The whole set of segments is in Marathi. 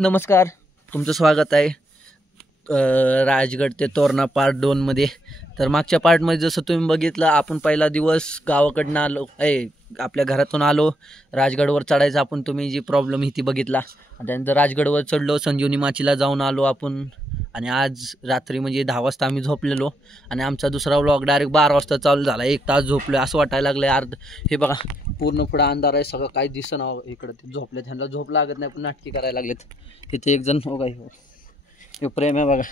नमस्कार, तुमचं स्वागत आहे राजगड ते तोरणा पार्ट 2 मध्ये। तर मागच्या पार्टमध्ये जसं तुम्ही बघितलं, आपण पहिला दिवस गावाकडनं आलो आपल्या घरातून आलो, राजगडवर चढायचं आपण तुम्ही जी प्रॉब्लेम ही ती बघितला, आणि त्यानंतर राजगडवर चढलो, संजीवनी माचीला जाऊन आलो आपण, आणि आज रात्री म्हणजे 10 वाजता आम्ही झोपलेलो, आणि आमचा दुसरा व्लॉग डायरेक्ट 12 वाजता चालू झाला। 1 तास झोपलो असं वाटायला लागलं। हे बघा पूर्ण पुढं अंधार आहे, सगळं काही दिसना इकडं। ते झोपले, त्यांना झोप लागत नाही पण नाटकी करायला लागलेत। तिथे एक जण हो काय हे प्रेम आहे बघा,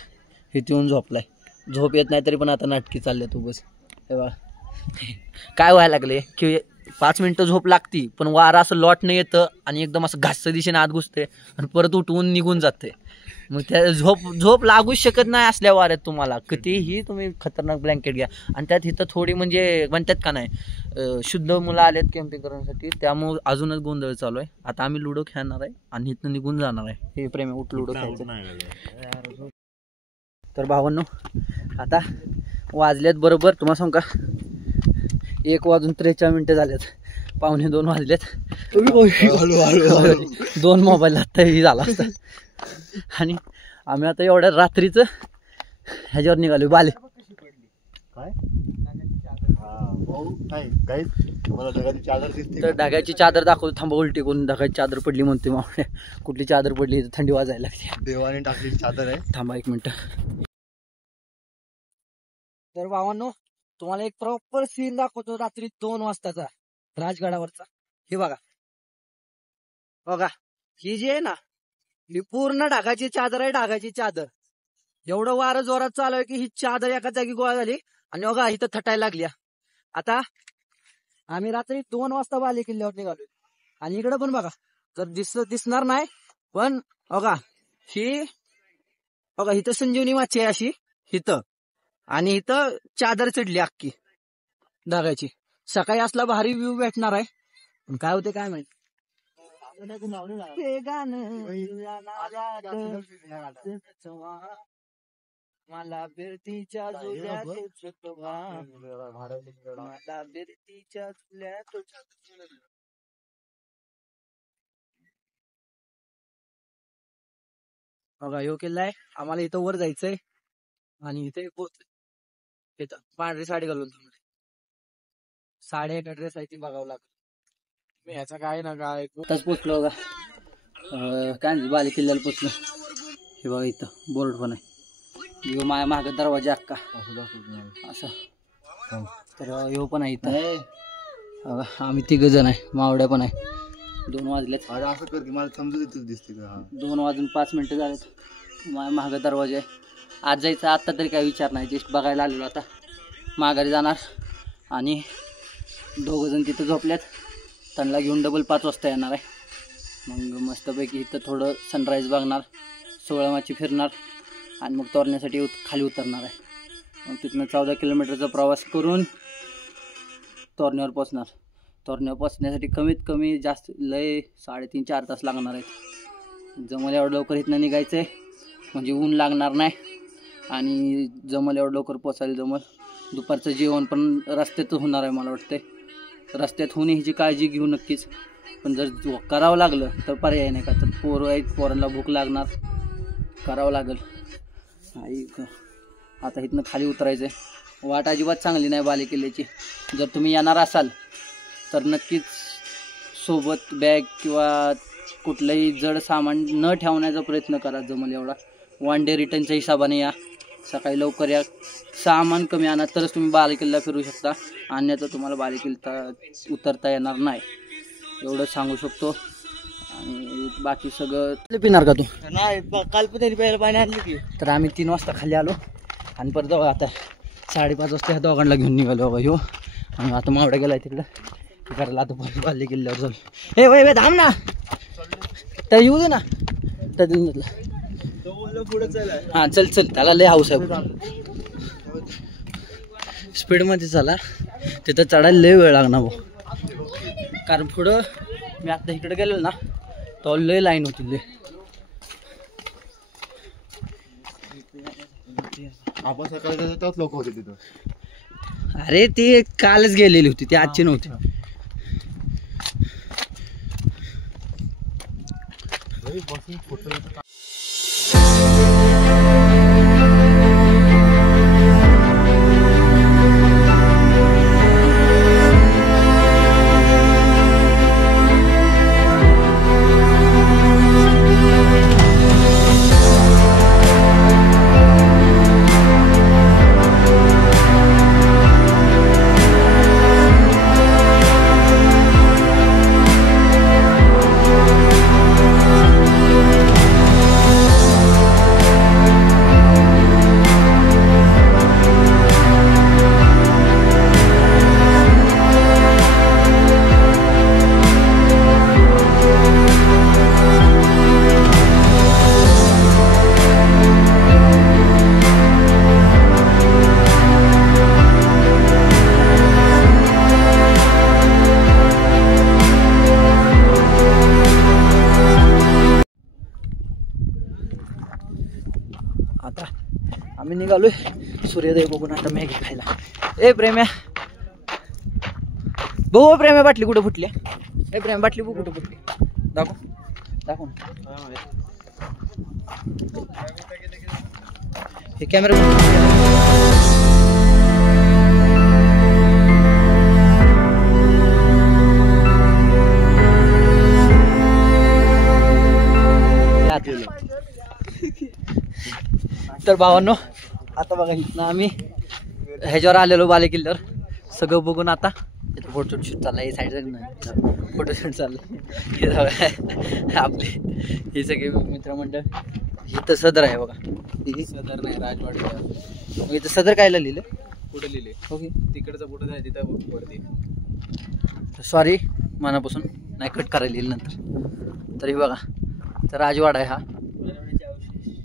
इथे येऊन झोपलाय, झोप येत नाही तरी पण आता नाटकी चालले तू बस। हे बघा काय व्हायला लागले की 5 मिनिटं झोप लागती पण वारा असं लॉट नाही येतं आणि एकदम असं घास दिशेने आत घुसते आणि परत उठवून निघून जाते। मग त्या झोप लागूच शकत नाही असल्या वाऱ्यात। तुम्हाला कितीही तुम्ही खतरनाक ब्लँकेट घ्या, आणि त्यात इथं थोडी म्हणजे म्हणतात का नाही शुद्ध मुलं आलेत कॅम्पिंग करण्यासाठी, त्यामुळे अजूनच गोंधळ चालू आहे। आता आम्ही लुडो खेळणार आहे आणि इथनं निघून जाणार आहे। हे प्रेम उठ लुडो खेळायचं। तर भावांनो आता वाजलेत बरोबर तुम्हाला सांगू का 1:43 झालेत, 1:45 वाजलेत। 2 मोबाईल आता ही झाला असता, आणि आम्ही आता एवढ्या रात्रीचं ह्याच्यावर निघालो बाले। तर ढगाची चादर दाखवतो, थांबा उलटी करून ढगाची चादर पडली म्हणते मावळे। कुठली चादर पडली, थंडी वाजायला लागली, देवाने टाकलेली चादर आहे। थांबा 1 मिनिट। तर भावांनो तुम्हाला एक प्रॉपर सीन दाखवतो रात्री 2 वाजताचा राजगडावरचा। हे बघा बघा, ही जी आहे ना ही पूर्ण ढगाची चादर आहे, ढगाची चादर। एवढं वारं जोरात चालू आहे की ही चादर एका जागी गोळा झाली, आणि बघा इथं थटायला लागली। आता आम्ही रात्री 2 वाजता बाले किल्ल्यावर निघालोय, आणि इकडे पण बघा जर दिसणार नाही पण बघा ही बघा इथं संजीवनी माची आहे अशी इथं, आणि इथं चादर चढली अख्खी ढगाची। सकाळी असला भारी व्ह्यू भेटणार आहे, पण काय होते काय माहिती। मला बिरतीच्या झुल्यात बघा यो किल्ला आहे। आम्हाला इथं वर जायचंय, आणि इथे पोहोचले इथं पांढरी साडी घालून साडी ड्रेस आहे ती बघावं लागेल। ह्याचा काय ना काय आताच पोचलो बघा, काय बाले किल्ल्याला पोचलो। हे बघा इथं बोर्ड पण आहे, माया माग दरवाजा अक्का असं। तर ह्यो पण आहे इथं, आम्ही 3 जण आहे, मावड्या पण आहे। 2 वाजलेत, असं कर की मला समजू देत दिसते का 2 वाजून 5 मिनिटं झालेत, माया माग दरवाजा आहे। आज जायचं आता तरी काही विचार नाही, जस्ट बघायला आलेलो, आता माघारी जाणार, आणि 2 जण तिथं झोपल्यात, त्यांना घेऊन डबल 5 वाजता येणार आहे। मग मस्तपैकी इथं थोडं सनराईज बघणार, 16 माची फिरणार, आणि मग तोरण्यासाठी खाली उतरणार आहे। मग तिथनं 14 किलोमीटरचा प्रवास करून तोरण्यावर पोचणार। तोरण्यावर पोचण्यासाठी कमीत कमी जास्त लय 3.5-4 तास लागणार आहेत। जमल एवढं लवकर इथनं निघायचं आहे म्हणजे ऊन लागणार नाही, आणि जमल एवढं लवकर पोचायला जमल। दुपारचं जेवण पण रस्त्यात होणार आहे मला वाटतंय, रस्त्यात होणे ह्याची काळजी घेऊ नक्कीच, पण जर करावं लागलं तर पर्याय नाही, का तर पोरं आहेत, पोरांना भूक लागणार, करावं लागेल। आता इथनं खाली उतरायचं आहे। वाट अजिबात चांगली नाही बाले किल्ल्याची, जर तुम्ही येणार असाल तर नक्कीच सोबत बॅग किंवा कुठलंही जड सामान न ठेवण्याचा प्रयत्न करा, जमल एवढा। 1 डे रिटर्नच्या हिशोबाने या, सकाळी लवकर या, सामान कमी आणा तरच तुम्ही बाले किल्ला फिरू शकता, अन्यथा तुम्हाला बाले किल्ला उतरता येणार नाही, एवढं सांगू शकतो। आणि बाकी सगळं पिणार का तू? नाही, काल पण त्यांनी प्यायला पाणी आणली की। तर आम्ही 3 वाजता खाली आलो, आणि परत बघा आता 5:30 वाजता ह्या दोघांना घेऊन निघालो बघा ह्यो, आणि आता मावड्या गेलाय तिकडं करायला। आता परत बाले किल्ल्यावर चालू। हे वय थांब ना, तर येऊ दे ना, तर देऊन घेतला। हा चल चल, त्याला लय हाऊस आहे, स्पीड मध्ये चला, तिथं चढायला लय वेळ लागणार भाऊ, कारण पुढं मी आता इकडे गेलो ना तो लय लाईन होती लय। आपण सकाळी तेव्हाच लोक होते तिथं। अरे ती कालच गेलेली होती, ती आजची नव्हती। बसून फोटो आता आम्ही निघालोय सूर्योदय बघून आता मॅगी खायला. ए प्रेम्या भाऊ, प्रेम्या बाटली कुठं फुटली? ए प्रेम्या बाटली बघू कुठं फुटली? दाखव दाखव हे कॅमेरा. तर भावांनो, आता बघा इथनं आम्ही ह्याच्यावर आलेलो बाले किल्ल्यावर. सगळं बघून आता इथं फोटोशूट चालला. हे साईड फोटोशूट चाललं. हे बघा आपले हे सगळे मित्रमंडळ. इथं सदर आहे बघा. सदर नाही, राजवाडी. मग इथं सदर कायला लिहिलं? कुठे लिहिले? ओके, तिकडचा फोटो आहे तिथं वरती. सॉरी मनापासून नाही, कट करायला येईल नंतर. तरी बघा, तर राजवाडा आहे हा.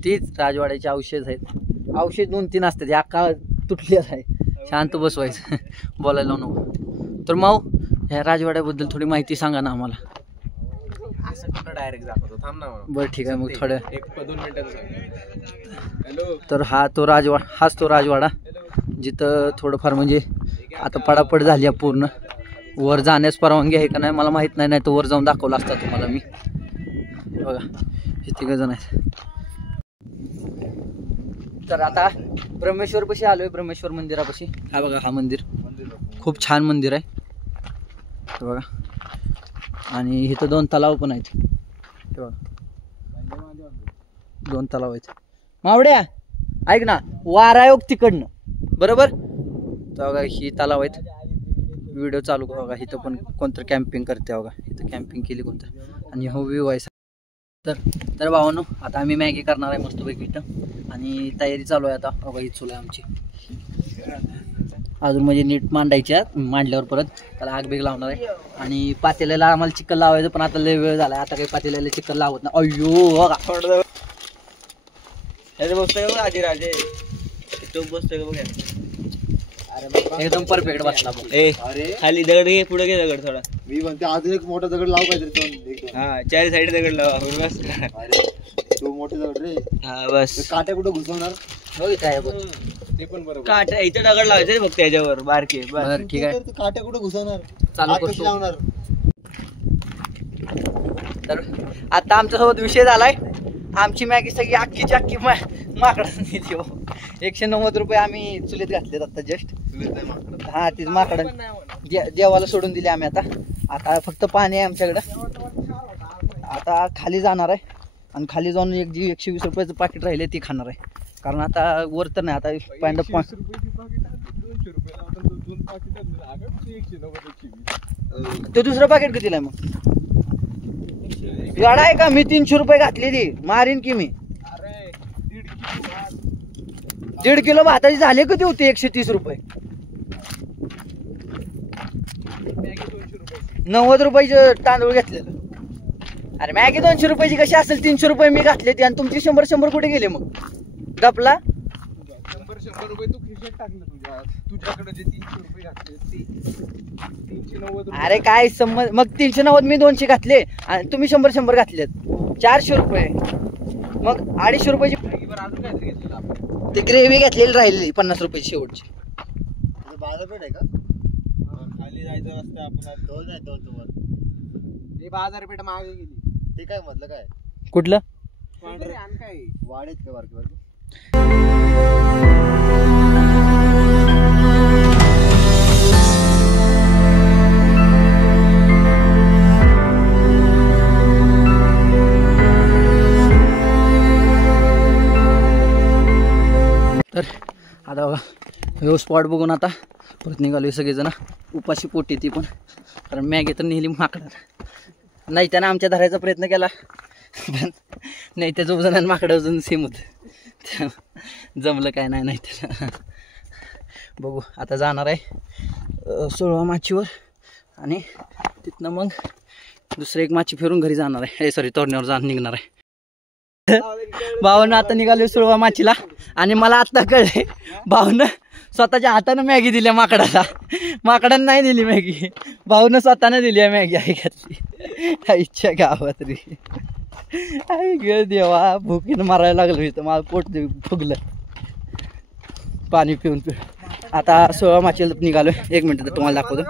तीच राजवाड्याचे औषध आहेत. औषध 2-3 असतात. या का तुटलेच आहे. शांत बसवायचं, बोलायला नको. तर माऊ, ह्या राजवाड्याबद्दल थोडी माहिती सांगा ना आम्हाला. असं कुठं डायरेक्ट दाखवतो, थांब ना. बरं ठीक आहे, मग थोडं 1-2 मिनिटाचं सांग. हॅलो. तर हाच तो राजवाडा जिथं थोडंफार म्हणजे आता पडापड झाली आहे पूर्ण. वर जाण्यास परवानगी आहे का नाही मला माहीत नाही. तर वर जाऊन दाखवलं असता तुम्हाला मी. बघा हे 3 जण आहेत. तर आता ब्रह्मेश्वरपाशी आलोय, ब्रह्मेश्वर मंदिरापाशी. हा बघा, हा मंदिर खूप छान मंदिर आहे. हे बघा, आणि इथं 2 तलाव पण आहेत. हे बघा 2 तलाव आहेत. मावड्या ऐक ना, वारायोग तिकडनं बरोबर. तर बघा ही तलाव आहेत. व्हिडिओ चालू बघा. इथं पण कोणतं कॅम्पिंग करते बघा. इथं कॅम्पिंग केली कोणतं. आणि हो व्ह्यू आहे. तर भावांनो, आता आम्ही मॅगी करणार आहे मस्तपैकी इथं. आणि तयारी चालू आहे आता. बघा ही चूल आहे आमची. अजून म्हणजे नीट मांडायच्या, मांडल्यावर परत त्याला आग बेग लावणार आहे. आणि पातेल्याला आम्हाला चिकन लावायचं, पण आता लय वेळ झाला. आता काही पातेल्याला चिकन लावत नाही. अय्यो बघा, बसतोय बघ आधी राजे. तो बसतोय बघ. एकदम परफेक्ट बसला. अरे खाली दगड घे, पुढे घे दगड थोडा. मी म्हणते अजून एक मोठा दगड लाव काहीतरी. हा, 4 साईड दगड लावा बस. अरे तो मोठे दगड रे. हा बस. काट्या कुठं घुसवणार? काय ते पण बरोबर. काट्या इथं दगड लावायचे फक्त त्याच्यावर बारके. बरं ठीक आहे, काट्या कुठं घुसवणार? चालू हात करतो. कशी लावणार? तर आता आमच्यासोबत विषय झालाय. आमची मॅगी सगळी अख्खीची अख्खी माकडांनी देऊ. 190 रुपये आम्ही चुलीत घातलेत आता जस्ट. हा, तीच माकड देवाला सोडून दिली आम्ही. आता फक्त पाणी आहे आमच्याकडं. आता खाली जाणार आहे आणि खाली जाऊन एक जी 120 रुपयाचं पाकिट राहिले ती खाणार आहे. कारण आता वर तर नाही. आता पांडप ते दुसरं पाकिट कितीला आहे मग? गाडा आहे का? मी 300 रुपये घातलेली, मारीन की मी. 1.5 किलो भाताची झाले किती होते? 130 रुपये. 90 रुपयाचे तांदूळ घेतलेलं. अरे मॅगी 200 रुपयाची कशी असेल? 300 रुपये मी घातले ते, आणि तुमचे 100 कुठे गेले मग? गपला. 100 रुपये तू खिशात टाकलं तुझ्याकडे जे 300 रुपये घातले ते 390. अरे काय संबंध? मग 390 मी 200 घातले आणि तुम्ही 100 घातलेत. 400 रुपये. मग 250 रुपयाची अजून काहीतरी घेतलेलं आपण. ते ग्रेव्ही घेतलेली राहिलेली 50 रुपयाची शेवटची. बाजारपेठ आहे का? खाली जायचं रस्ता आपण. दोन आहे, दोन तुम्हाला. ते बाजारपेठ मागे गेली. ते काय मधलं काय? कुठलं वाढेत का बारके बारके तर आता बघा हे स्पॉट बघून आता परत निघालो सगळेजण उपाशी पोटी ती पण कारण मॅगी तर नेहली माकडं नाही त्यानं आमच्या धरायचा प्रयत्न केला पण नाही त्याचं वजन आणि माकडं वजन सेम होतं जमलं काय नाही त्याला बघू आता जाणार आहे 16 माचीवर आणि तिथनं मग दुसरं एक माची फिरून घरी जाणार आहे सॉरी तोरण्यावर निघणार आहे भावानं आता निघालो 16 माचीला आणि मला आत्ता कळले भाऊनं स्वतःच्या हातानं मॅगी दिल्या माकडानं नाही दिली मॅगी भाऊनं स्वतःनं दिली आहे मॅगी ऐकतली आईच्या गावात रे आई ग देवा भुकीनं मारायला लागलो इथं मला पोट फुगलं पाणी पिऊन आता 16 माचीला निघालो 1 मिनिट तर तुम्हाला दाखवतो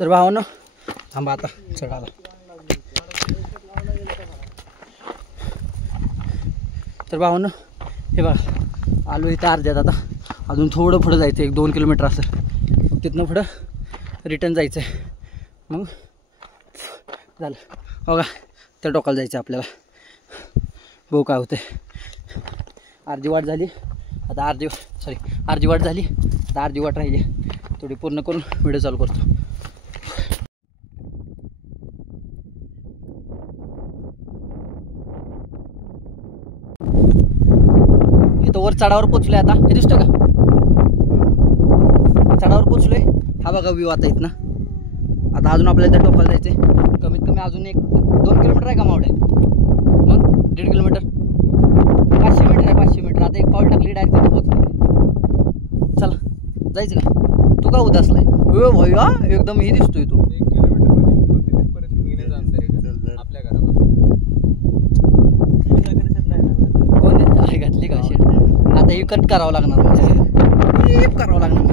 तर भावानं थांबा आता चढाला तर भावानं हे बघा आलो इथं अर्ध्यात आता अजून थोडं पुढं जायचं 1-2 किलोमीटर असं तिथनं पुढं रिटर्न जायचं आहे मग झालं बघा त्या टोकाला जायचं आपल्याला बघू काय होते अर्धी वाट झाली आता अर्धी वाट झाली आता अर्धी वाट राहिली थोडी पूर्ण करून व्हिडिओ चालू करतो इथं वर चढावर पोचलोय आता हे दिसतो का चढावर पोचलोय हा बघा व्ह्यू आता इथं ना आता अजून आपल्याला त्या टोकाला जायचंय कमीत कमी अजून 1-2 किलोमीटर आहे का मावडे मग 1.5 किलोमीटर 500 मीटर आहे 500 मीटर आता एक पाऊल टाकली डायरेक्ट तिथे पोहोचणार चला जायचं का तू का उदासलाय भैया एकदम हे दिसतोय तू 1 किलोमीटर म्हणजे 2 ते 3 पर्यंत निघण्याचं अंतर आहे आपल्या घरापासून कोण आहे घातली का शेट आता हे कट करावं लागणार म्हणजे करावं लागणार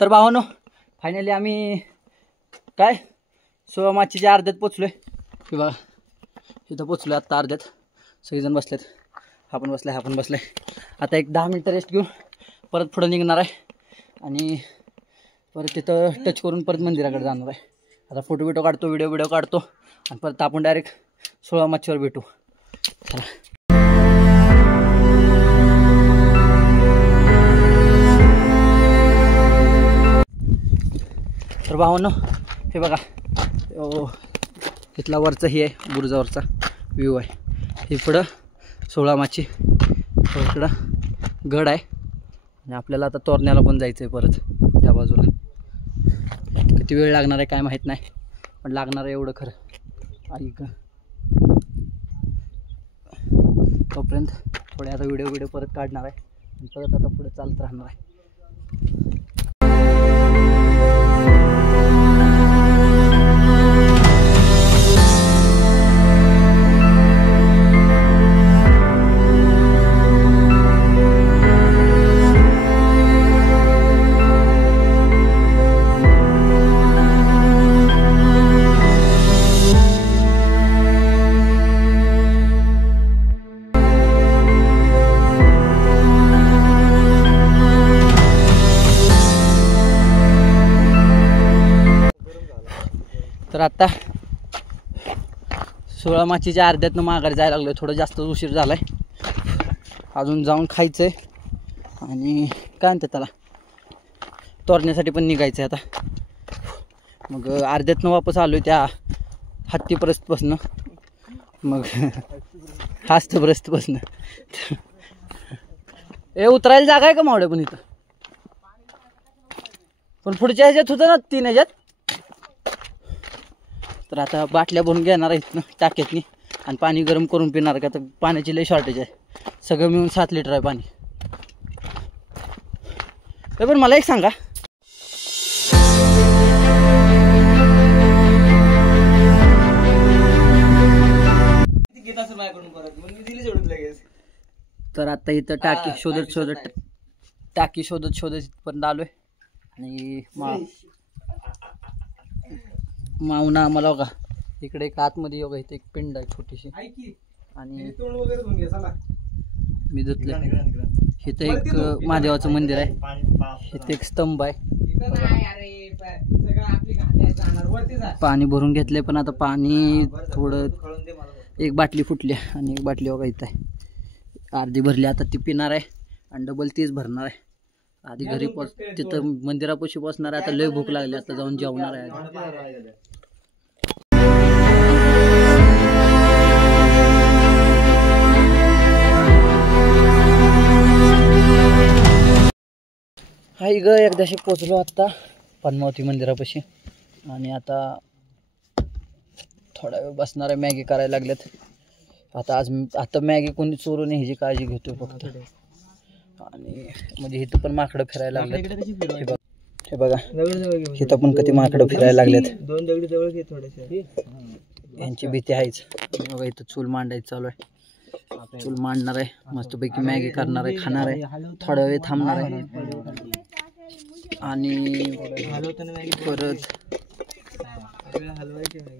तर भावानो फायनली आम्ही काय 16 माचीच्या अर्ध्यात पोचलोय की बघा इथं पोचलोय आत्ता अर्ध्यात सगळेजण बसलेत हा पण बसलाय आता एक 10 मिनटं रेस्ट घेऊन परत पुढं निघणार आहे आणि परत तिथं टच करून परत मंदिराकडे जाणार आहे आता फोटो काढतो व्हिडिओ काढतो आणि परत आपण डायरेक्ट 16 माचीवर भेटू चला तर भावांनो हे बघा इथला वरचा ही आहे बुरुजावरचा व्ह्यू आहे हे पुढं 16 माची इकडं गड आहे आणि आपल्याला आता तोरण्याला पण जायचं आहे परत या बाजूला किती वेळ लागणार आहे काय माहीत नाही पण लागणार आहे एवढं खरं ऐक तोपर्यंत थोडे आता व्हिडिओ परत काढणार आहे आणि परत आता पुढे चालत राहणार आहे तर आता 16 माचीच्या अर्ध्यातनं माघारी जायला लागलं. थोडं जास्त उशीर झालाय. अजून जाऊन खायचंय आणि काय म्हणते त्याला तोरण्यासाठी पण निघायचं आहे आता. मग अर्ध्यातनं वापस आलोय त्या हत्तीप्रस्थपासनं, मग हास्तप्रस्थपासनं. ए उतरायला जागा आहे का मावड्या पण इथं? पण पुढच्या ह्याच्यात होतं ना 3 ह्याच्यात. तर आता बाटल्या भरून घेणार आहेत ना टाक्यातनी आणि पाणी गरम करून पिणार का. तर पाण्याची लई शॉर्टेज आहे. सगळं मिळून 7 लिटर आहे पाणी. पण मला एक सांगा, तर आता इथं टाकी शोधत इथपर्यंत आलोय आणि मावना आम्हाला बघा इकडे एक आतमध्ये बघा इथे एक पिंड आहे छोटीशी आणि मी धुतले. इथं एक महादेवाचं मंदिर आहे. इथे एक स्तंभ आहे. पाणी भरून घेतलंय पण आता पाणी थोडं एक बाटली फुटली आणि एक बाटली बघा इथं आहे. अर्धी भरली आता ती पिणार आहे आणि डबल तीच भरणार आहे. आधी घरी तिथं मंदिरापाशी बसणार आहे. आता लय भूक लागली. आता जाऊन जेवणार आहे. हाय ग एकदाशी पोचलो आता पद्मावती मंदिरापाशी आणि आता थोडा वेळ बसणार आहे. मॅगी करायला लागल्यात. आता मॅगी कोणी चोरून ह्याची काळजी घेतोय फक्त. आणि म्हणजे इथं पण माकडं फिरायला लागलेत. हे बघा इथं पण कधी माकडं फिरायला लागलेत. 2 दगडी जवळ घे थोडेसे. यांची भीती आहेच. बघा इथं चूल मांडायचं चालू आहे. चूल मांडणार आहे. मस्तपैकी मॅगी करणार आहे. खाणार आहे. थोडा वेळ थांबणार आहे आणि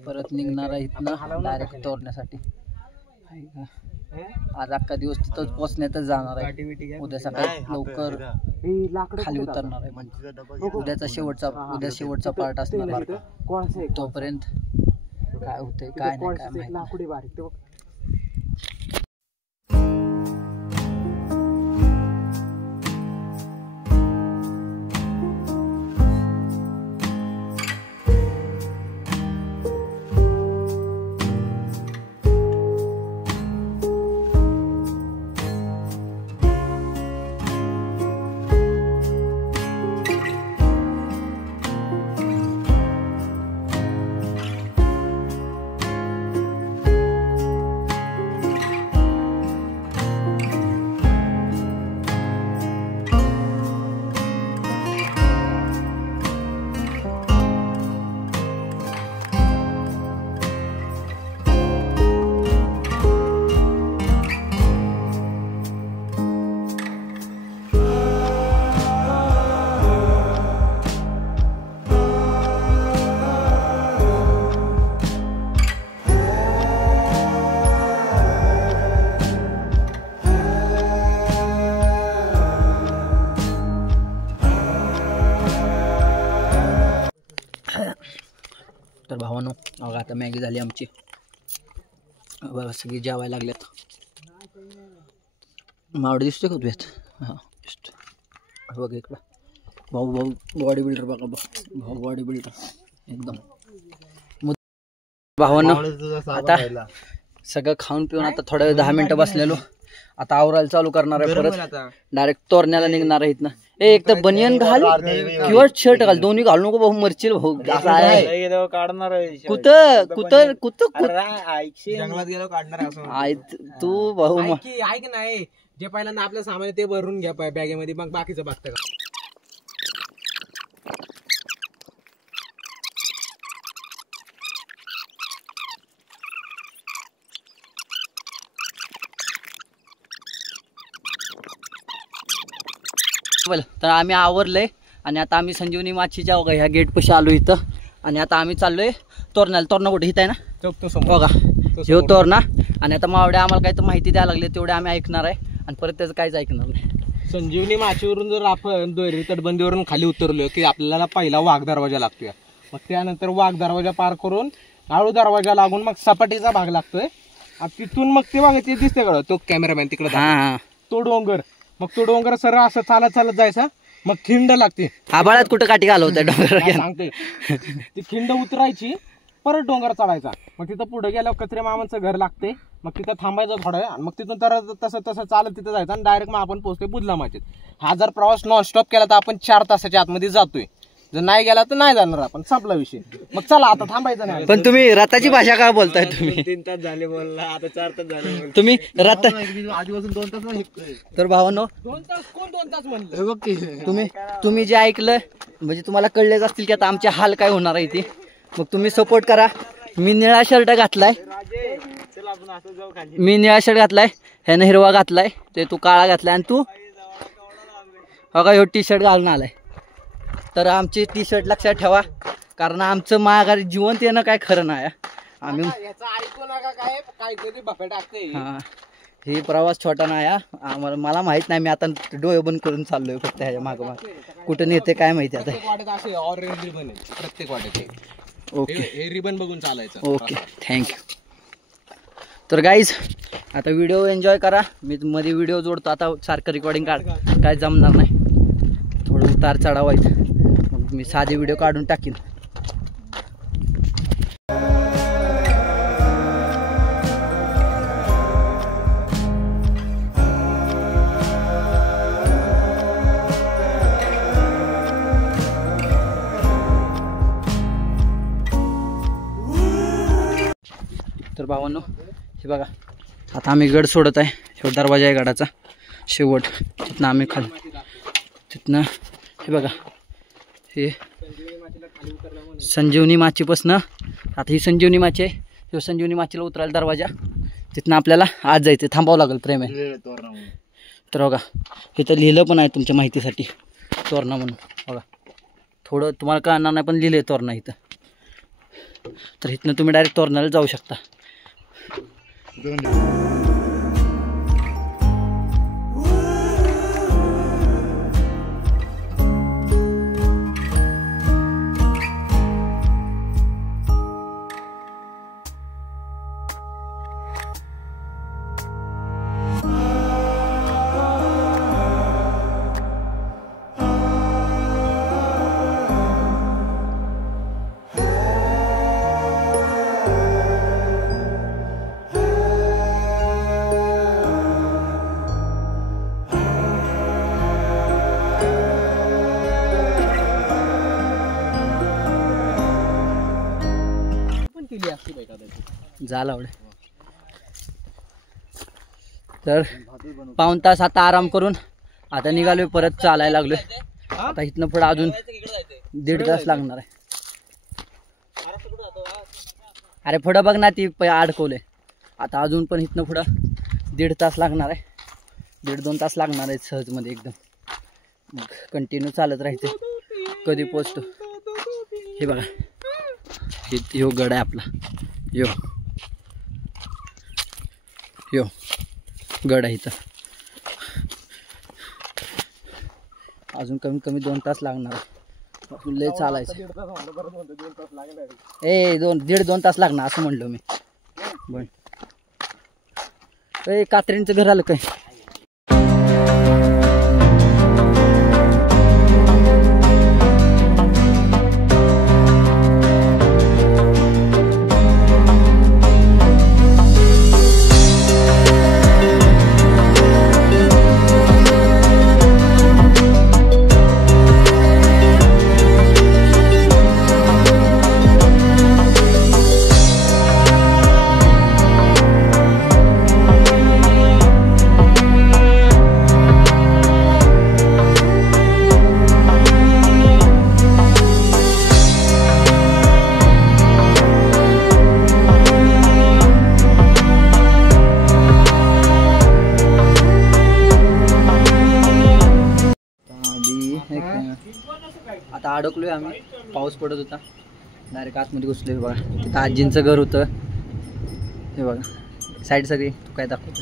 परत निघणार आहे इथनं डायरेक्ट तोरण्यासाठी. आज अख्खा दिवस तिथंच पोचण्यातच जाणार आहे. उद्या सकाळी लवकर खाली उतरणार आहे. म्हणजे उद्या शेवटचा पार्ट असणार. तोपर्यंत काय होतंय काय नाही काय माहिती. तर भावानो बघा आता मॅगी झाली आमची. बघा सगळी जेवायला लागल्यात. मावडे दिसतोय का तुझ्यात? हां दिसतो. बघा इकडं भाऊ बॉडी बिल्डर. बघा भाऊ बॉडी बिल्डर एकदम. भावानो आता सगळं खाऊन पिऊन आता थोडा वेळ 10 मिनिटं बसलेलो. आता आवरायला चालू करणार आहे. परत डायरेक्ट तोरण्याला निघणार आहेत ना. एक तर बनियन घाल किंवा शर्ट घाल. दोन्ही घालू नको भाऊ मरशील भाऊ. असं आहे जंगलात गेलो काढणार तू भाऊ. ऐक नाही जे पहिल्यांदा आपलं सामान ते भरून घ्या बॅगेमध्ये मग बाकीचं बघतं का. तर आम्ही आवरलंय आणि आता आम्ही संजीवनी माचीच्या ह्या गेट पाशी आलो इथं. आणि आता आम्ही चाललोय तोरण्याला. तोरणा कुठे इथं आहे ना बघा हे तोरणा. आणि आता मावड्या आम्हाला काही तर माहिती द्यायला लागले तेवढे आम्ही ऐकणार आहे आणि परत त्याचं काहीच ऐकणार नाही. संजीवनी माचीवरून जर आपण दोरी तटबंदीवरून खाली उतरलो की आपल्याला पहिला वाघ दरवाजा लागतोय. मग त्यानंतर वाघ दरवाजा पार करून आळू दरवाजा लागून मग सपाटीचा भाग लागतोय आणि तिथून मग ते बघा ते दिसते का तो कॅमेरामॅन तिकडे तो डोंगर, मग तो डोंगर सरळ असं चालत चालत जायचा, मग खिंड लागते. आबाळात कुठं काठी घालवत्या डोंगर सांगते ती खिंड उतरायची, परत डोंगर चढायचा. मग तिथं पुढे गेल्यावर कचरे मामांचं घर लागते, मग तिथं थांबायचं थोडं वेळ, मग तिथून तर तसं तसं चालत तिथं जायचं आणि डायरेक्ट मग आपण पोहोचतोय बुदलामाचीत. हा जर प्रवास नॉनस्टॉप केला तर आपण 4 तासाच्या आतमध्ये जातोय, जर नाही गेला तर नाही जाणार आपण, संपला विषय. मग चला आता थांबायचं नाही. पण तुम्ही रथाची भाषा का बोलताय तुम्ही? 3 तास झाले बोलला, आता 4 तास झाले. तुम्ही रथ आधीपासून 2 तास म्हणतोय. तर भावांनो 2 तास कोण 2 तास म्हणलं? तुम्ही जे ऐकलं म्हणजे तुम्हाला कळलेच असतील की आता आमचे हाल काय होणार आहे ते. मग तुम्ही सपोर्ट करा. मी निळा शर्ट घातलाय, ह्यानं हिरवा घातलाय, ते तू काळा घातलाय आणि तू बघा ह्यो टी शर्ट घालून आलाय. तर आमची टी शर्ट लक्षात ठेवा, कारण आमचं माघारी जिवंत येणं काय खरं नाही. आम्ही ऐकू नका काय काहीतरी बफे टाकते. हा, हे प्रवास छोटा नाही आम्हाला, मला माहित नाही. मी आता डोळे बंद करून चाललोय फक्त ह्याच्या मागं माग, कुठं नेते काय माहिती आता. असे ऑरेंज रिबन आहे प्रत्येक वाट्यात. ओके, हे रिबन बघून चालायचं. Okay, thank you. तर गाईज आता व्हिडिओ एन्जॉय करा. मी मध्ये व्हिडिओ जोडतो, आता सारखं रेकॉर्डिंग काय जमणार नाही, थोडं उतार चढाव आहेत, मग मी साधे व्हिडिओ काढून टाकीन. तर भावांनो हे बघा, आता आम्ही गड सोडत आहे. हे दरवाजा आहे गडाचा शेवट, तिथनं आम्ही तिथनं हे बघा, हे संजीवनी माचीपासनं, आता ही संजीवनी माची आहे, हे संजीवनी माचीला उतरायला दरवाजा, तिथनं आपल्याला आज जायचं, थांबावं लागेल. प्रेम आहे तर बघा, इथं लिहिलं पण आहे तुमच्या माहितीसाठी, तोरणा म्हणून. बघा थोडं तुम्हाला कळणार नाही पण लिहिलं आहे तोरणा इथं. तर इथनं तुम्ही डायरेक्ट तोरणाला जाऊ शकता. झाला एवढे. तर पाऊण तास आता आराम करून आता निघालोय, परत चालायला लागलोय. आता इथनं पुढे अजून 1.5 तास लागणार आहे. अरे पुढं बघ ना, ती अडकवले. आता अजून पण इथनं पुढं 1.5 तास लागणार आहे, 1.5-2 तास लागणार आहे सहजमध्ये एकदम. मग कंटिन्यू चालत राहायचं, कधी पोचतो. हे बघा, ह्यो गड आहे आपला, यो गड आहे इथं. अजून कमीत कमी 2 तास लागणार आहे, लय चालायचं. 1.5-2 तास लागणार असं म्हणलो मी. पण कात्रींचं घर आलं काय? आता अडकलोय आम्ही, पाऊस पडत होता, डायरेक्ट आतमध्ये घुसलोय. बघा तिथं आजींचं घर होतं. हे बघा साईड सगळी, तू काय दाखवतो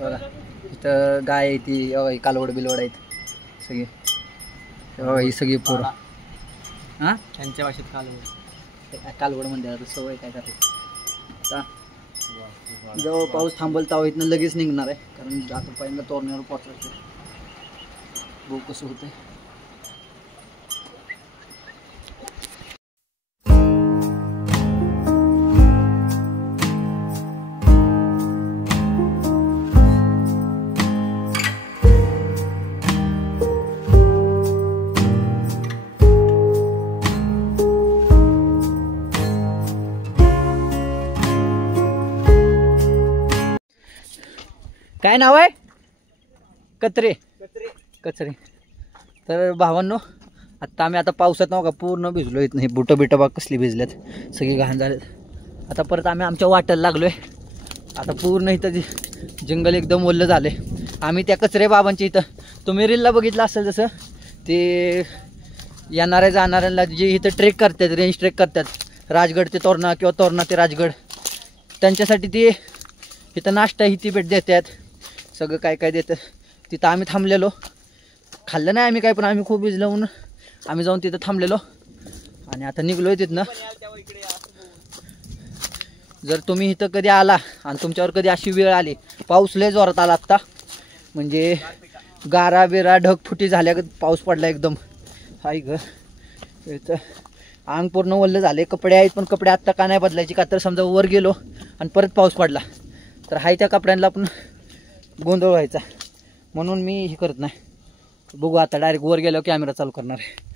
बघा, इथं गाय आहे ती, कालवड बिलवड आहेत सगळी. ही सगळी पोरं हां त्यांच्या भाषेत कालवड. कालवड म्हणजे आता सवय काय करायचं. आता जेव्हा पाऊस थांबल तेव्हा इथनं लगेच निघणार आहे, कारण आता पहिल्यांदा तोरण्यावर पोहोचायचं. बघू कसं होतंय. काय नाव आहे? कचरे. कचरे. तर भावांनो, आता पावसात नव्ह का पूर्ण भिजलो. इथं हे बुटं बिटं बाग कसली भिजल्यात, सगळी घाण झालेत. आता परत आम्ही आमच्या वाटेला लागलो आहे. आता पूर्ण इथं जंगल एकदम ओलं झाले. आम्ही त्या कचरे बाबांच्या इथं, तुम्ही रीलला बघितलं असेल जसं, ते येणाऱ्या जाणाऱ्यांना जे इथं ट्रेक करतात, रेंज ट्रेक करतात, राजगड ते तोरणा किंवा तोरणा ते राजगड, त्यांच्यासाठी ते इथं नाश्ता ही ती भेट देतात, सगळं काय काय देतं. तिथं आम्ही थांबलेलो, खाल्लं नाही आम्ही काय, पण आम्ही खूप भिजलो म्हणून आम्ही जाऊन तिथं थांबलेलो आणि आता निघलोय तिथनं. जर तुम्ही इथं कधी आला आणि तुमच्यावर कधी अशी वेळ आली, पाऊस लय जोरात आला आत्ता, म्हणजे गारा बिरा ढगफुटी झाल्या, पाऊस पडला एकदम. हाय ग, इथं अंग पूर्ण ओल्लं झाले. कपडे आहेत पण कपडे आत्ता का नाही बदलायची, का तर समजा वर गेलो आणि परत पाऊस पडला तर हाय त्या कपड्यांना पण गोंधळ व्हायचा, म्हणून मी हे करत नाही. बघू आता डायरेक्ट वर गेल्यावर कॅमेरा चालू करणार आहे.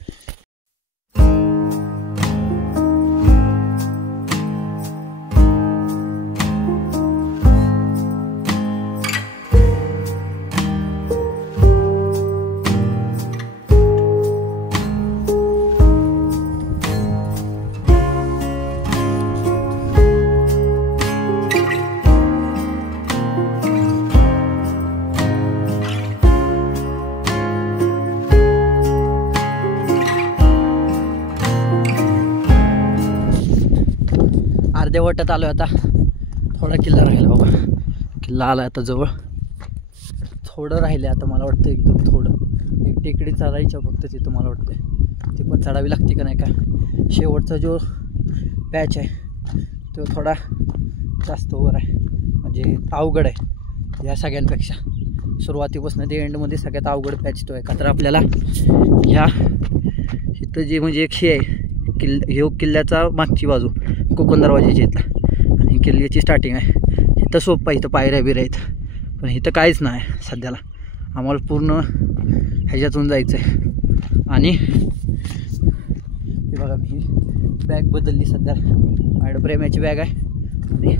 अर्ध्या वाटत आलो आता. थोडा किल्ला राहिला बाबा, किल्ला आला आता जवळ. थोडं राहिले आता, मला वाटतं एकदम थोडं. एक टेकडी चढायच्या फक्त तिथं, मला वाटतं ती पण चढावी लागते का नाही का. शेवटचा जो पॅच आहे तो थोडा जास्त वर आहे, म्हणजे अवघड आहे ह्या सगळ्यांपेक्षा. सुरुवातीपासून ते एंडमध्ये सगळ्यात अवघड पॅच तो आहे, का तर आपल्याला ह्या इथं जे म्हणजे एक हे आहे किल्ल्याचा मागची बाजू कोकण दरवाजाची इथला, आणि किल्ल्याची स्टार्टिंग आहे. इथं सोपं आहे, इथं पायऱ्या बिऱ्या आहेत, पण इथं काहीच नाही सध्याला. आम्हाला पूर्ण ह्याच्यातून जायचं आहे. आणि हे बघा, मी बॅग बदलली सध्या. माझ्याकडे प्रेमाची बॅग आहे आणि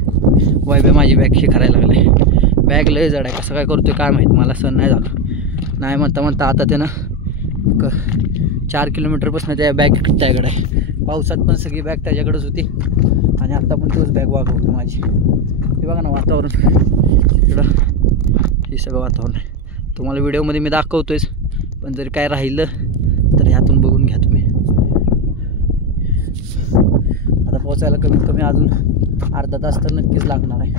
वायबे माझी बॅग हे करायला लागले. बॅग लय जड आहे, कसं काय करतोय काय माहीत, मला सण नाही झालं. नाही म्हणता आता त्यानं 4 किलोमीटरपासून त्या बॅग त्याकडे आहे. पावसात पण सगळी बॅग त्याच्याकडेच होती आणि आता पण तोच बॅग वागवतो माझी. हे बघा ना वातावरण इकडं, हे सगळं वातावरण आहे. तुम्हाला व्हिडिओमध्ये मी दाखवतोयच, पण जर काय राहिलं तर ह्यातून बघून घ्या तुम्ही. आता पोचायला कमीत कमी अजून अर्धा तास तर नक्कीच लागणार आहे.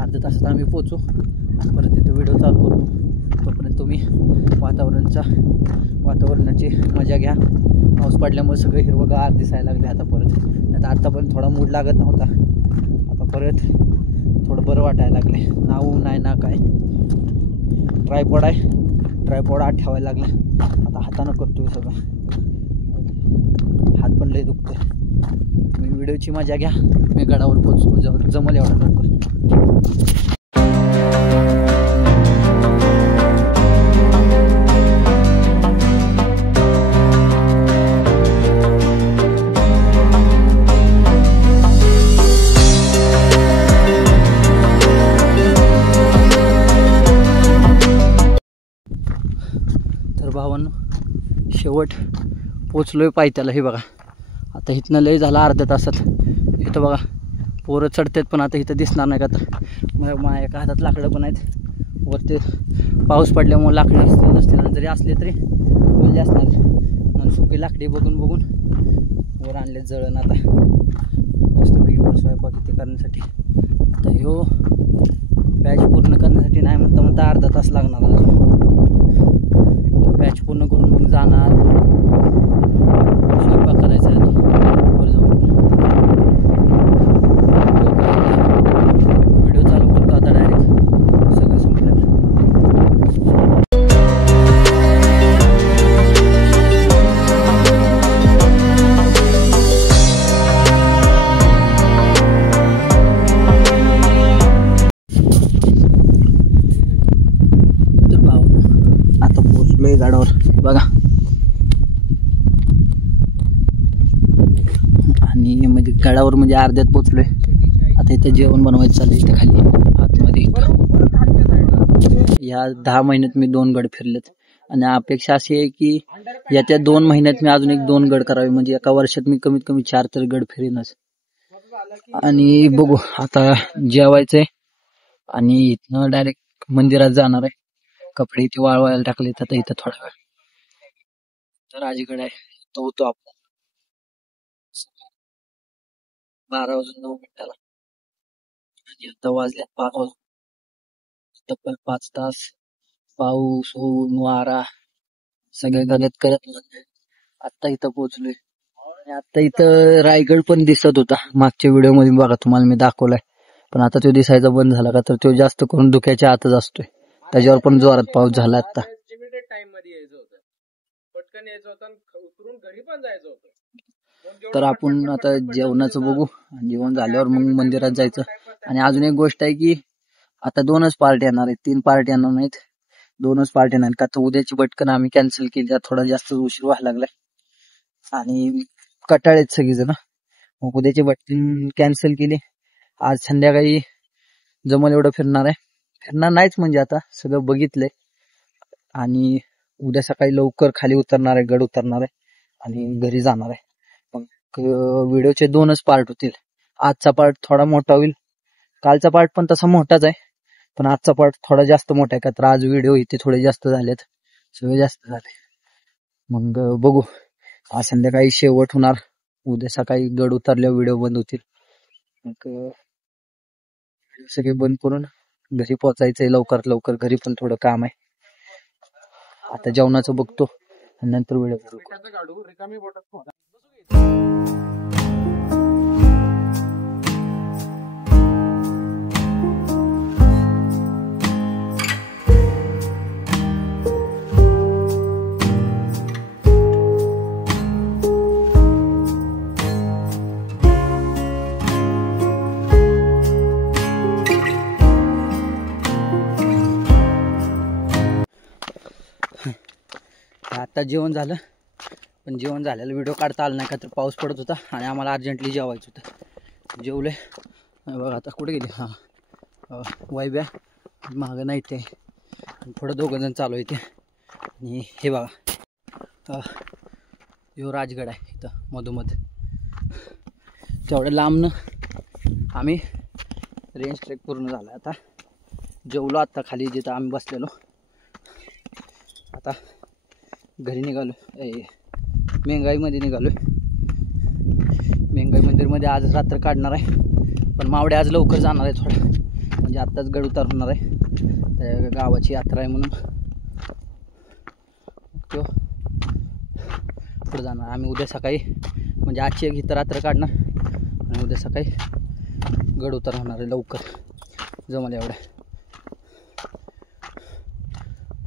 अर्ध्या तासात आम्ही पोचू आणि परत तिथं व्हिडिओ चालू करू. तोपर्यंत तुम्ही वातावरणाची मजा घ्या. पाऊस पडल्यामुळे सगळं हिरवंगार दिसायला लागले आता परत. नाही आता पण थोडा मूड लागत नव्हता, आता परत थोडं बरं वाटायला लागले. नाव नाही ना काय, ट्रायपॉड आहे, ट्रायपॉड आत ठेवायला लागलं. आता हातानं करतोय सगळं, हात पण लय दुखतोय. तुम्ही व्हिडिओची मजा घ्या. मी गडावर पोचतो जमल एवढा लवकर. भावांनो, शेवट पोचलोय पायथ्याला. हे बघा, आता इथनं लय झाला अर्ध्या तासात. इथं बघा पोरं चढतात, पण आता इथं दिसणार नाही का. आता माझ्या एका हातात लाकडं पण आहेत. वरती पाऊस पडल्यामुळे लाकडं नसतील आणि जरी असले तरी ओले असणार. म्हणून सुकी लाकडी बघून वर आणले जळण. आता मस्तपैकी वर स्वयंपाक इथे करण्यासाठी. आता ह्यो पॅच पूर्ण करण्यासाठी नाही म्हणता अर्धा तास लागणार अजून. पॅच पूर्ण करून मग जाणार, स्वयंपाक करायचा. गडावर म्हणजे अर्ध्यात पोचलोय. आता इथं जेवण बनवायचं चाललंय इथं खाली आतमध्ये. या 10 महिन्यात मी 2 गड फिरलेत आणि अपेक्षा अशी आहे की येत्या 2 महिन्यात मी अजून 1-2 गड करावे. म्हणजे एका वर्षात मी कमीत कमी 4 तर गड फिरीनच. आणि बघू आता जेवायचंय आणि इथनं डायरेक्ट मंदिरात जाणार आहे. कपडे इथे वाळवायला टाकले आता इथं थोडा वेळ. तर राजगड आहे तो होतो आपण 12:09 आणि आता वाजल्यात 5 वाजून. तब्बल 5 तास पाऊस ऊन वारा सगळे गलत करत आता इथं पोहोचलोय. आणि आता इथं रायगड पण दिसत होता मागच्या व्हिडिओ मध्ये बघा, तुम्हाला मी दाखवलाय. पण आता तो दिसायचा बंद झाला का तर तो जास्त करून धुक्याच्या आतच असतोय. त्याच्यावर पण जोरात पाऊस झाला आता. तर आपण आता जेवणाचं बघू. जेवण झाल्यावर मग मंदिरात जायचं. आणि अजून एक गोष्ट आहे की आता 2च पार्टी येणार आहेत, 3 पार्टी येणार नाहीत. 2च पार्टी येणार का तर उद्याची पटकन आम्ही कॅन्सल केली. थोडा जास्त उशीर व्हायला लागलाय आणि कटाळेत सगळीजण. मग उद्याची पटकन कॅन्सल केली. आज संध्याकाळी जमल एवढं फिरणार आहे. फिरणार नाहीच म्हणजे आता सगळं बघितलंय. आणि उद्या सकाळी लवकर खाली उतरणार आहे, गड उतरणार आहे आणि घरी जाणार आहे. मग व्हिडिओचे 2च पार्ट होतील. आजचा पार्ट थोडा मोठा होईल. कालचा पार्ट पण तसा मोठाच आहे पण आजचा पार्ट थोडा जास्त मोठा आहे का तर आज व्हिडिओ इथे थोडे जास्त झालेत, सगळे जास्त झाले. मग बघू आज संध्याकाळी शेवट होणार. उद्या सकाळी गड उतरल्यावर व्हिडिओ बंद होतील. मग सगळे बंद करून घरी पोहोचायचंय लवकरात लवकर. घरी पण थोडं काम आहे. आता जेवणाचं बघतो आणि नंतर व्हिडिओ करू. आता जेवण झालं पण जेवण झालेलं व्हिडिओ काढता आला नाही का तर पाऊस पडत होता आणि आम्हाला अर्जंटली जेवायचं होतं. जेवले बघा. आता कुठे गेली वायब्या मागं नाही ते थोडं 2 जण चालू आहे ते. आणि हे बघा यो राजगड आहे इथं मधोमध. तेवढं लांबनं आम्ही रेंज ट्रेक पूर्ण झाला. आता जेवलो आता खाली जिथं आम्ही बसलेलो. आता घरी निघालो. मेंगाईमध्ये निघालो. मेंगाई मंदिरमध्ये आज रात्र काढणार आहे पण मावडे आज लवकर जाणार आहे थोडं. म्हणजे आत्ताच गड उतरणार आहे. त्या गावाची यात्रा आहे म्हणून तो पुढे जाणार. आम्ही उद्या सकाळी म्हणजे आजची एक इथं रात्र काढणार आणि उद्या सकाळी गड उतर होणार आहे लवकर. जमलं एवढं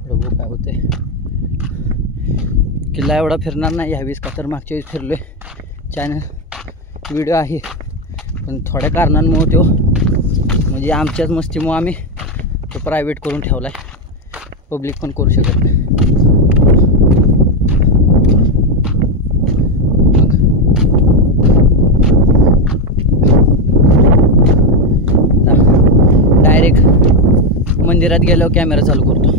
बघू काय होते. किल्ला एवढा फिरणार नाही ह्यावेळेस का तर मागच्या वेळेस फिरलोय. चॅनल व्हिडिओ आहे पण थोड्या कारणांमुळे तो म्हणजे आमच्याच मस्तीमुळे आम्ही तो प्रायव्हेट करून ठेवला आहे. पब्लिक पण करू शकत नाही. डायरेक्ट मंदिरात गेल्यावर कॅमेरा चालू करतो.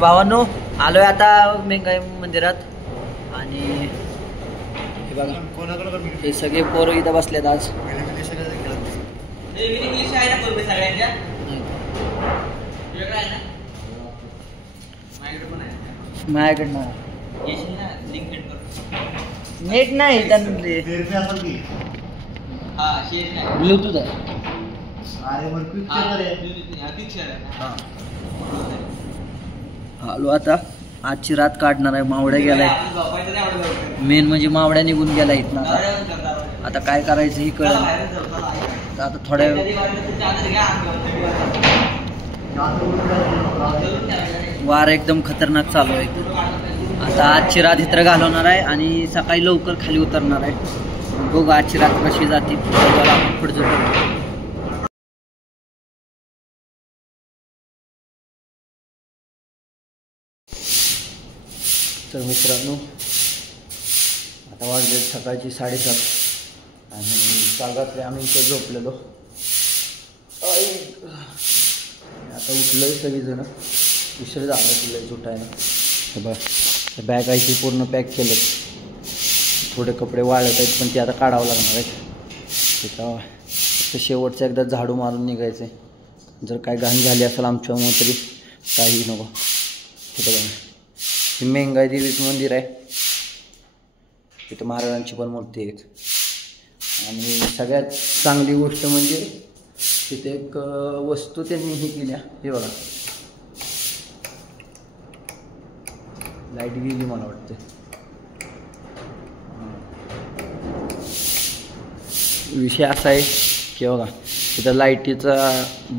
भावांनो आलोय आता मेंगाई मंदिरात आणि हे बघा हे सगळे पोरं इथं बसलेत आज. माझ्याकडनं नेट नाही त्यांना ब्लूटूथ आहे. आलो आता. आजची रात काढणार आहे. मावड्या गेलाय. मेन म्हणजे मावड्या निघून गेला इथनं. आता काय करायचं ही कळलं. आता थोड्या वार एकदम खतरनाक चालू आहे. आता आजची रात इथं घालवणार आहे आणि सकाळी लवकर खाली उतरणार आहे. बघू आजची रात कशी जाते. आपण पुढचं ठरवू. तर मित्रांनो आता वाजले सकाळची 7:30 आणि कागातले आम्ही इथे झोपलेलो. आता उठलोय सगळीजण. उशीर झाला तुला उठायला. बघ बॅग आहे ती पूर्ण पॅक केलं. थोडे कपडे वाळत आहेत पण ते आता काढावं लागणार आहेत. त्याचा शेवटचं एकदा झाडू मारून निघायचं आहे. जर काय घाण झाली असेल आमच्यामुळे तरी काही नको. तिथं बघा हे मेंगाई देवीचं मंदिर आहे. तिथं महाराजांची पण मूर्ती आहे. आणि सगळ्यात चांगली गोष्ट म्हणजे तिथे एक वस्तू त्यांनी ही केल्या. हे बघा लाईट गेली मला वाटते. विषय असा आहे की बघा तिथं लाईटीचा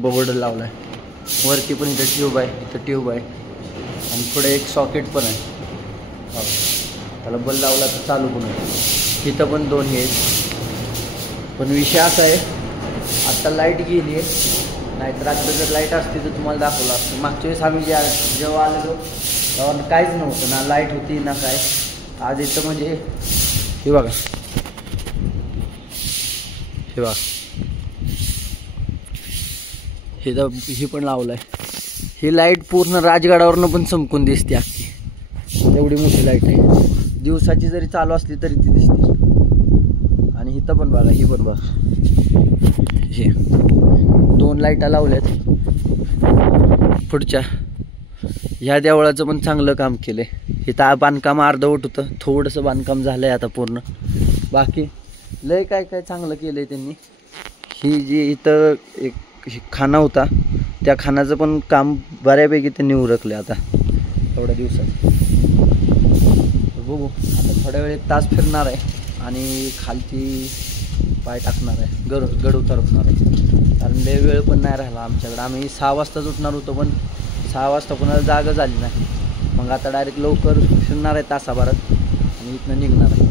बोर्ड लावला आहे. वरती पण इथं ट्यूब आहे. इथं ट्यूब आहे आणि पुढे एक सॉकेट पण आहे. त्याला बल्ब लावला तर चालू पण आहे. इथं पण 2 हे आहेत. पण विषय असा आहे आत्ता लाईट गेली आहे. नाहीतर आता जर लाईट असती तर तुम्हाला दाखवलं असतं. मागच्या वेळेस आम्ही जेव्हा आलेलो तेव्हा काहीच नव्हतं. ना लाईट होती ना काय. आज इथं म्हणजे हे बघा हे बघा हे पण लावलं आहे. ही लाईट पूर्ण राजगडावरनं पण चमकून दिसते अख्खी. एवढी मोठी लाईट आहे. दिवसाची जरी चालू असली तरी ती दिसते. आणि इथं पण बघा ही पण बघा हे 2 लाईटा लावल्यात पुढच्या. ह्या देवळाचं पण चांगलं काम केलं आहे. इथं बांधकाम अर्धवट होतं. थोडंसं बांधकाम झालं आहे आता पूर्ण. बाकी लय काय काय चांगलं केलं आहे त्यांनी. ही जी इथं एक खाना होता त्या खानाचं पण काम बऱ्यापैकी त्यांनी उरकलं आता एवढ्या दिवसात. बघू आता थोड्या वेळ 1 तास फिरणार आहे आणि खालची पाय टाकणार आहे. गड उतरवणार आहे. कारण लय वेळ पण नाही राहिला आमच्याकडे. आम्ही 6 वाजताच उठणार होतो पण 6 वाजता कोणाला जागा झाली नाही. मग आता डायरेक्ट लवकर फिरणार आहे तासाभरात आणि इथनं निघणार आहे.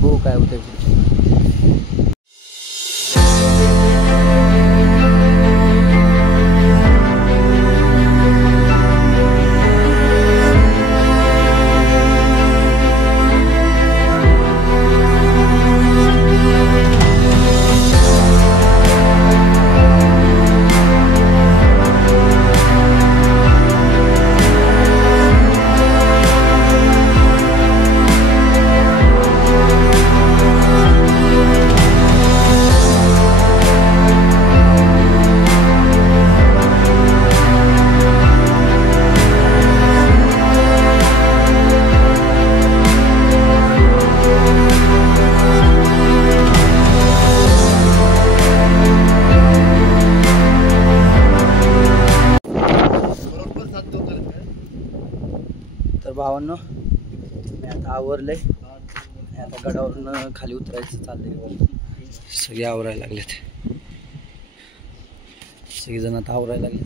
बघू काय होतं पुढचं. भावांनो मी आता आवरलंय. आता गडावरून खाली उतरायचं चाललंय. सगळे आवरायला लागलेत. सगळेजण आता आवरायला लागले.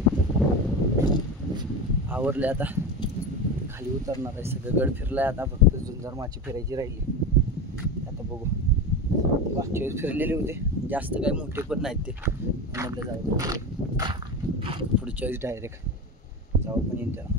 आवरले आता खाली उतरणार आहे. सगळं गड फिरलाय. आता फक्त झुंजार माची फिरायची राहिली. आता बघू. मागच्या वेळेस फिरलेले होते. जास्त काही मोठे पण नाहीत ते. म्हणलं जाऊ पुढच्या वेळेस डायरेक्ट जाऊ पण येईल त्याला.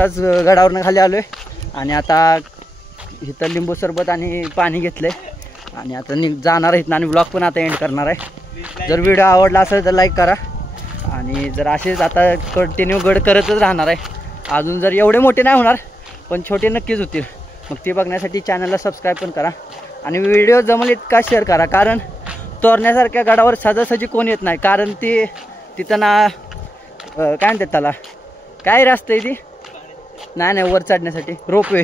आत्ताच गडावरनं खाली आलो आहे आणि आता इथं लिंबू सरबत आणि पाणी घेतलं आहे आणि आता जाणार आहेत आणि ब्लॉग पण आता एंड करणार आहे. जर व्हिडिओ आवडला असेल तर लाईक करा आणि जर असेच आता कंटिन्यू गड करतच राहणार आहे. अजून जर एवढे मोठे नाही होणार पण छोटे नक्कीच होतील. मग ते बघण्यासाठी चॅनलला सबस्क्राईब पण करा आणि व्हिडिओ जमेल इतका शेअर करा. कारण तोरण्यासारख्या गडावर सहजासहजी कोण येत नाही. कारण ती तिथं ना काय म्हणतात त्याला काय रस्ता आहे ती नाही वर चढण्यासाठी रोपवे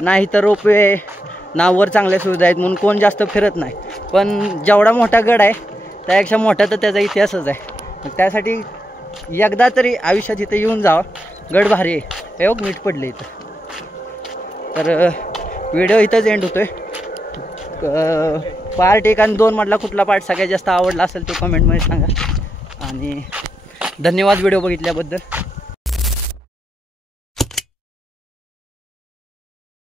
नाही तर रोपवे ना वर चांगल्या सुविधा आहेत म्हणून कोण जास्त फिरत नाही. पण जेवढा मोठा गड आहे त्यापेक्षा मोठा तर त्याचा इतिहासच आहे. मग त्यासाठी एकदा तरी आयुष्यात इथं येऊन जावं. गड भारी आहे. हे मीठ पडले इथं. तर व्हिडिओ इथंच एंड होतोय. पार्ट 1 आणि 2 मधला कुठला पार्ट सगळ्यात जास्त आवडला असेल तो कमेंटमध्ये सांगा आणि धन्यवाद व्हिडिओ बघितल्याबद्दल.